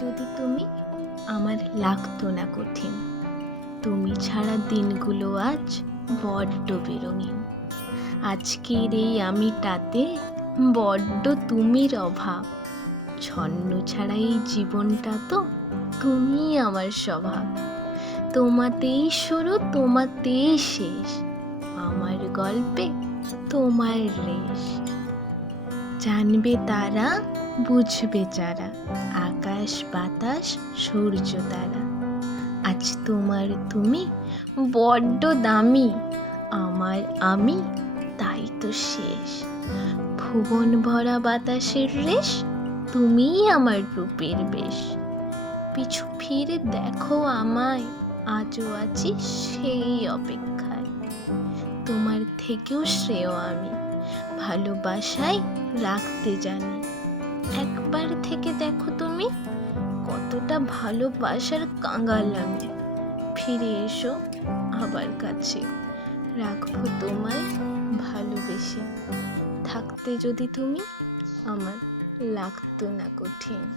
যদি তুমি, আমার লাগতো না কঠিন। তুমি ছাড়া দিনগুলো আজ বড্ড বেরঙিন। আজকের এই আমিটাতে বড্ড তুমির অভাব। ছন্ন ছাড়া এই জীবনটা তো তুমিই আমার স্বভাব। তোমাতেই শুরু, তোমাতেই শেষ, আমার গল্পে তোমার রেশ। জানবে তারা, বুঝবে যারা, আকাশ বাতাস সূর্য তারা। আজ তোমার তুমি বড্ড দামি, আমার আমি তাই তো শেষ। ভুবন ভরা বাতাসের রেশ, তুমিই আমার রূপের বেশ। পিছু ফিরে দেখো আমায়, আজও আছি সেই অপেক্ষায়। তোমার থেকেও শ্রেয় আমি, ভালোবাসায় রাখতে জানি। একবার থেকে দেখো তুমি, কতটা ভালোবাসার কাঙাল আমি। ফিরে এসো আবার কাছে, রাখবো তোমায় ভালোবেসে। থাকতে যদি তুমি, আমার লাগতো না কঠিন।